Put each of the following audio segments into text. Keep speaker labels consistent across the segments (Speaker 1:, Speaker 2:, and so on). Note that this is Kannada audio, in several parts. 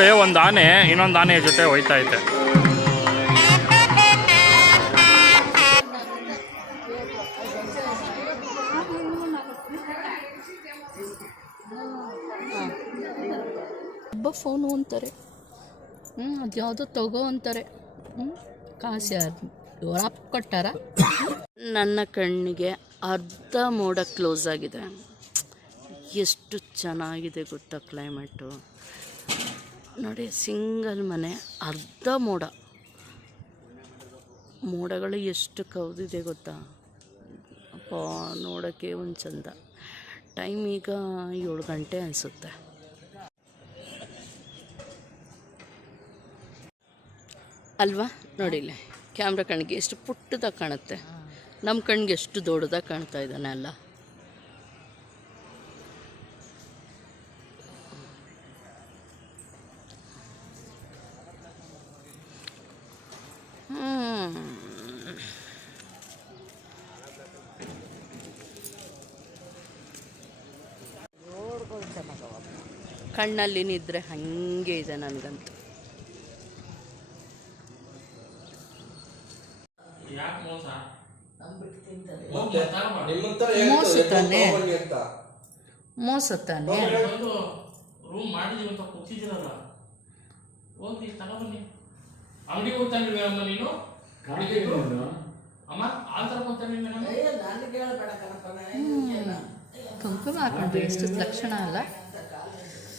Speaker 1: ನೋಡಿ ಒಂದು ಆನೆ ಇನ್ನೊಂದು ಆನೆಯ ಜೊತೆ ಹೋಯ್ತಾ ಐತೆ
Speaker 2: ಒಬ್ಬ ಫೋನು ಅಂತಾರೆ. ಹ್ಞೂ ಅದು ಯಾವುದೋ ತಗೋ ಅಂತಾರೆ. ಹ್ಞೂ ಕಾಸು ಯಾರು ಕೊಟ್ಟಾರ? ನನ್ನ ಕಣ್ಣಿಗೆ ಅರ್ಧ ಮೋಡ ಕ್ಲೋಸ್ ಆಗಿದೆ. ಎಷ್ಟು ಚೆನ್ನಾಗಿದೆ ಗೊತ್ತಾ ಕ್ಲೈಮೇಟು ನೋಡಿ, ಸಿಂಗಲ್ ಮನೆ, ಅರ್ಧ ಮೋಡ. ಮೋಡಗಳು ಎಷ್ಟು ಕವ್ದಿದೆ ಗೊತ್ತಾ? ಅಪ್ಪ ನೋಡೋಕ್ಕೆ ಒಂದು ಚಂದ. ಟೈಮ್ ಈಗ ಏಳು ಗಂಟೆ ಅನಿಸುತ್ತೆ. ಅಲ್ವಾ? ನೋಡಿಲ್ಲ ಕ್ಯಾಮ್ರಾ ಕಣ್ಣಿಗೆ ಎಷ್ಟು ಪುಟ್ಟದಾಗ ಕಾಣುತ್ತೆ. ನಮ್ಮ ಕಣ್ಣಿಗೆ ಎಷ್ಟು ದೊಡ್ಡದಾಗ ಕಾಣ್ತಾ ಇದ್ದಾನೆ ಅಲ್ಲ? ಕಣ್ಣಲ್ಲಿ ನಿದ್ರೆ ಹಂಗೆ ಇದೆ ನನಗಂತೂ. ಮೋಸ? ತಾನೆ. ಮೋಸ ತಾನೆ.
Speaker 1: ರೂಮ್
Speaker 2: ಲಕ್ಷಣ ಅಂತ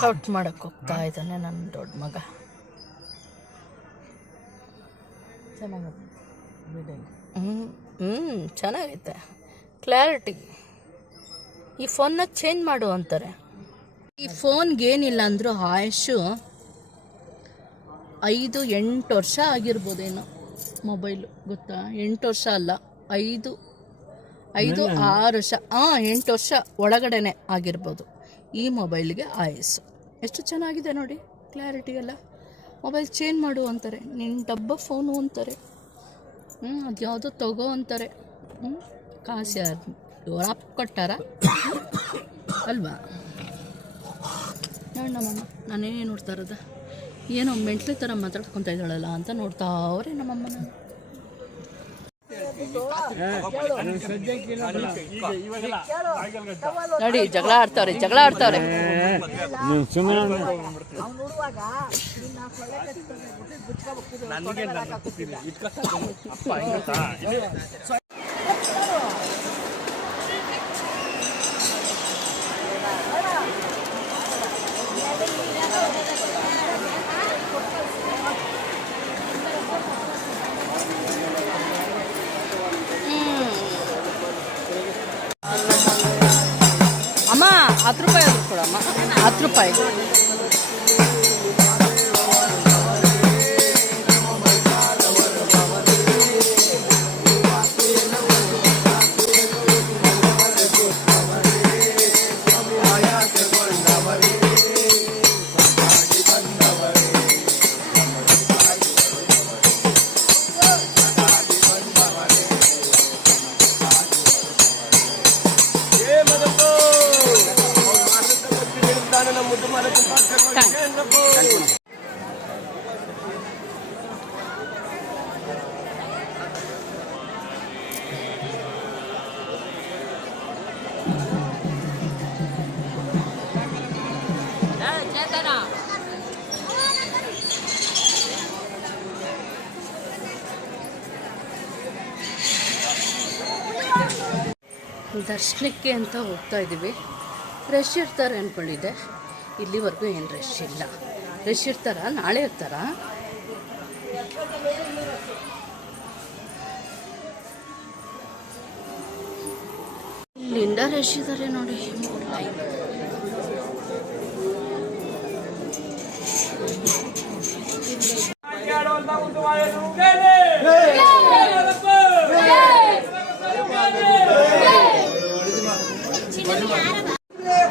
Speaker 2: ಚೆಕ್ಔಟ್ ಮಾಡಕ್ಕೆ ಹೋಗ್ತಾ ಇದ್ದಾನೆ ನನ್ನ ದೊಡ್ಡ ಮಗ. ಹ್ಞೂ ಹ್ಞೂ ಚೆನ್ನಾಗೈತೆ. ಕ್ಲಾರಿಟಿ ಈ ಫೋನ್ನ ಚೇಂಜ್ ಮಾಡು ಅಂತಾರೆ. ಈ ಫೋನ್ಗೆ ಏನಿಲ್ಲ ಅಂದರೂ ಆಯುಷು ಐದು ಎಂಟು ವರ್ಷ ಆಗಿರ್ಬೋದೇನೋ ಮೊಬೈಲು ಗೊತ್ತಾ? ಎಂಟು ವರ್ಷ ಅಲ್ಲ ಐದು ಐದು ಆರು ವರ್ಷ ಹಾಂ ಎಂಟು ವರ್ಷ ಒಳಗಡೆನೆ ಆಗಿರ್ಬೋದು. ಈ ಮೊಬೈಲ್ಗೆ ಆಯಸ್ಸು. ಎಷ್ಟು ಚೆನ್ನಾಗಿದೆ ನೋಡಿ ಕ್ಲಾರಿಟಿ ಎಲ್ಲ. ಮೊಬೈಲ್ ಚೇಂಜ್ ಮಾಡು ಅಂತಾರೆ ನಿನ್ನ ಡಬ್ಬ ಫೋನು ಅಂತಾರೆ. ಹ್ಞೂ ಅದು ಯಾವುದೋ ತಗೋ ಅಂತಾರೆ. ಹ್ಞೂ ಕಾಸು ಅಪ್ಪ ಕೊಟ್ಟಾರ? ಅಲ್ವಾ? ನೋಡಿ ನಮ್ಮಮ್ಮ ನಾನೇ ನೋಡ್ತಾ ಇರೋದ? ಏನೋ ಮೆಂಟ್ಲಿ ಥರ ಮಾತಾಡ್ಕೊತಾ ಇದ್ದಾಳಲ್ಲ ಅಂತ ನೋಡ್ತಾ ಅವ್ರೆ ನಮ್ಮಮ್ಮ ನಾನು ನೋಡಿ ಜಗಳ ಆಡ್ತಾವ್ರೆ ಜಗಳ ಆಡ್ತಾವ್ರೆ. ಅಮ್ಮ 十卢比。ದರ್ಶನಕ್ಕೆ ಅಂತ ಹೋಗ್ತಾ ಇದ್ದೀವಿ. ರಶ್ ಇರ್ತಾರೆ ಅಂದ್ಕೊಂಡಿದ್ದೆ ಇಲ್ಲಿವರೆಗೂ ಏನು ರಶ್ ಇಲ್ಲ. ರಶ್ ಇರ್ತಾರ? ನಾಳೆ ಇರ್ತಾರಾ? ಇಲ್ಲಿಂದ ರಶ್ ಇದ್ದಾರೆ ನೋಡಿ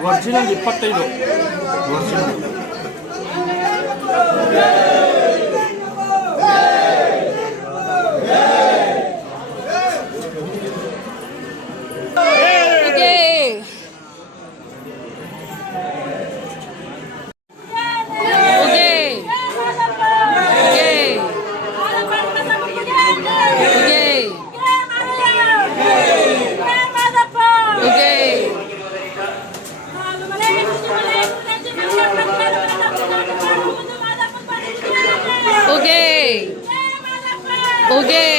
Speaker 1: ಒರಿಜಿನಲ್ ಇಪ್ಪತ್ತೈದು
Speaker 2: Okay. Okay. ತಗ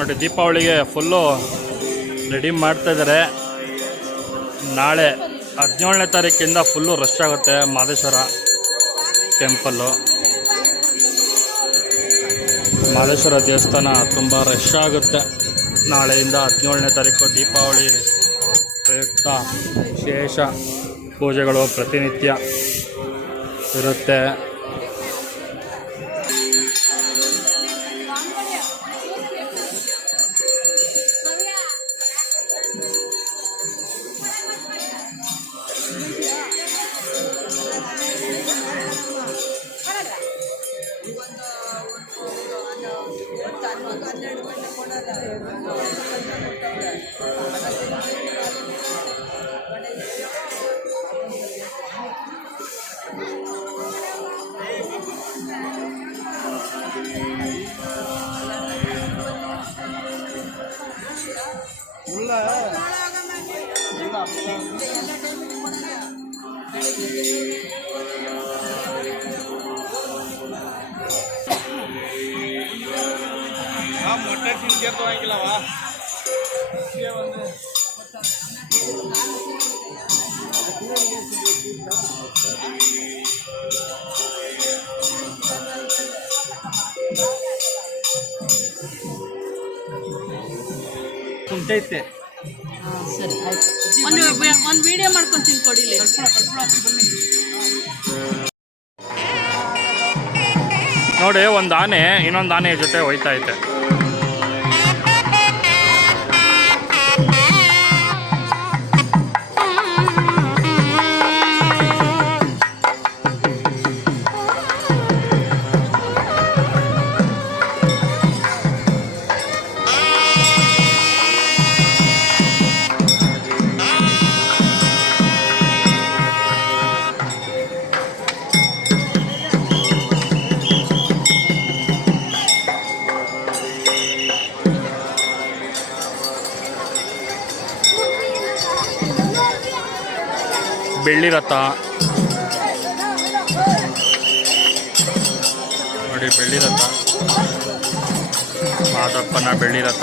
Speaker 1: ನೋಡಿ ದೀಪಾವಳಿಗೆ ಫುಲ್ಲು ರೆಡಿ ಮಾಡ್ತಾ ಇದ್ದಾರೆ ನಾಳೆ ಹದಿನೇಳನೇ ತಾರೀಕಿಂದ ಫುಲ್ಲು ರಶ್ ಆಗುತ್ತೆ ಮಾದೇಶ್ವರ ಟೆಂಪಲ್ಲು ಮಾದೇಶ್ವರ ದೇವಸ್ಥಾನ ತುಂಬ ರಶ್ ಆಗುತ್ತೆ. ನಾಳೆಯಿಂದ ಹದಿನೇಳನೇ ತಾರೀಕು ದೀಪಾವಳಿ ಪ್ರಯುಕ್ತ ವಿಶೇಷ ಪೂಜೆಗಳು ಪ್ರತಿನಿತ್ಯ ಇರುತ್ತೆ.
Speaker 3: ಕುಂಟೈತೆ
Speaker 2: ಸರಿ ಆಯ್ತು ಒಂದು ಒಂದು ವಿಡಿಯೋ ಮಾಡ್ಕೊಂಡು
Speaker 1: ನೋಡಿ ಒಂದು ಆನೆ ಇನ್ನೊಂದು ಆನೆ ಜೊತೆ ಹೋಯ್ತಾ ಐತೆ. ಬೆಳ್ಳಿ ರಥ. ನೋಡಿ ಬೆಳ್ಳಿ ರಥ. ಮಾದಪ್ಪನ ಬೆಳ್ಳಿ ರಥ.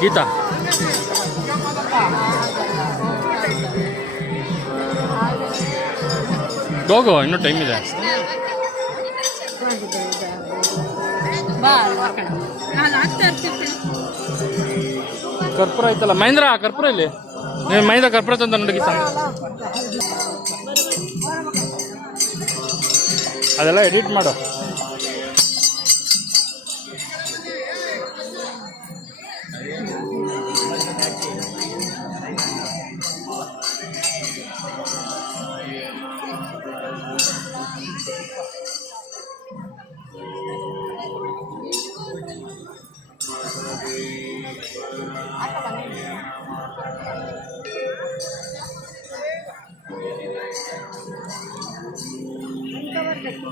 Speaker 1: ಗೀತಾ. ಹೋಗೋ ಇನ್ನೂ ಟೈಮ್ ಇದೆ. ಕರ್ಪೂರ ಐತಲ್ಲ ಮಹೇಂದ್ರ ಕರ್ಪೂರ ಇಲ್ಲಿ. ನೀನು ಮಹೇಂದ್ರ ಕರ್ಪೂರ ತಂದ ನೋಡಿ ಗೀತಾ. ಅದೆಲ್ಲ ಎಡಿಟ್ ಮಾಡು.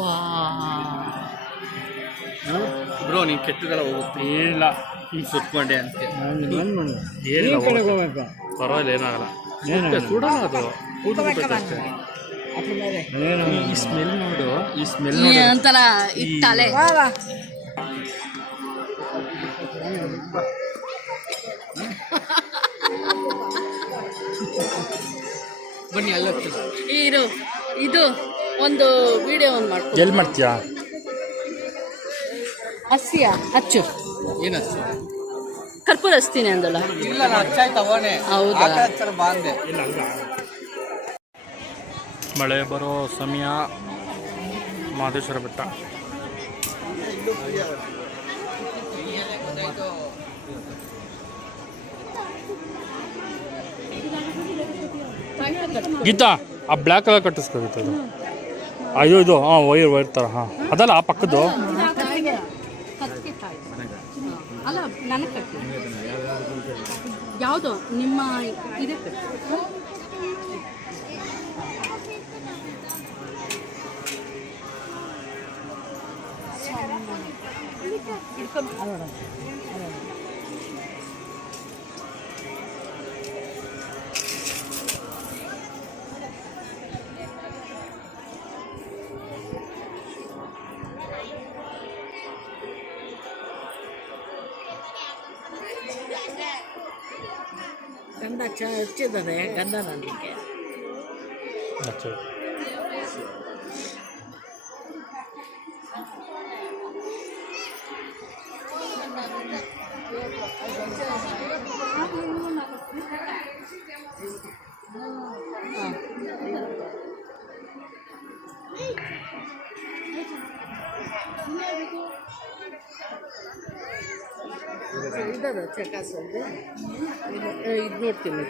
Speaker 2: ವಾ.
Speaker 3: ಬ್ರೋ ನೀನು ಕೆಟ್ಟದೆಲ್ಲ ಹೋಗುತ್ತೆ.
Speaker 1: ಇಲ್ಲ
Speaker 3: ಹಿಂಗೆ ಸುತ್ಕೊಂಡೆ ಅಂತ.
Speaker 1: ಏನಿಲ್ಲ ಹೋಗುತ್ತೆ. ಪರವಾಗಿಲ್ಲ ಏನಾಗಲ್ಲ. ಸುಡಲ್ಲ ಅದು. ಈ ಸ್ಮೆಲ್ ನೋಡು ಈ ಸ್ಮೆಲ್
Speaker 2: ಈ
Speaker 1: ನೋಡು.
Speaker 2: ಒಂಥರ ಇತ್ತಲೆ
Speaker 3: ಬನ್ನಿ ಅಲ್ಲ
Speaker 2: ಇರು ಇದು. ಒಂದು ವಿಡಿಯೋ ಒಂದು ಮಾಡ್ಕೊ
Speaker 1: ಎಲ್ಲಿ ಮಾಡ್ತೀಯಾ?
Speaker 2: ಹಸಿಯ ಹಚ್ಚು.
Speaker 3: ಅಚ್ಚು
Speaker 2: ಕರ್ಪೂರ ಹಚ್ತೀನಿ ಅಂದಲ್ಲ?
Speaker 3: ಇಲ್ಲ ನಾನು ಹಚ್ಚಾಯ್ತು ಅವನೇ?
Speaker 2: ಹೌದಾ?
Speaker 3: ಆ ಕಡೆ ಹಚ್ಚಾರ ಬಾ
Speaker 1: ಮಳೆ ಬರೋ ಸಮಯ. ಮಾದೇಶ್ವರ ಬೆಟ್ಟ. ಗೀತಾ ಆ ಬ್ಲ್ಯಾಕ್ ಕಲರ್ ಕಟ್ಟಿಸ್ಕೋಬೇಕು ಅದು. ಅಯ್ಯೋ ಇದು ಹಾಂ ವೈರ್ ವೈರ್ ಥರ ಹಾಂ. ಅದಲ್ಲ ಆ ಪಕ್ಕದ್ದು?
Speaker 2: ಅಲ್ಲ ಯಾವುದು? ನಿಮ್ಮ ಇದೆ ಗಂಧ ಚ ಹಚ್ಚಿದ್ದಾರೆ ಗಂಧ ನನಗೆ
Speaker 1: ಅಚ್ಚಾ.
Speaker 2: ಇದ್ದಾವೆ ಚಕಾಸು ಒಂದು ಇದು ನೋಡ್ತೀನಿ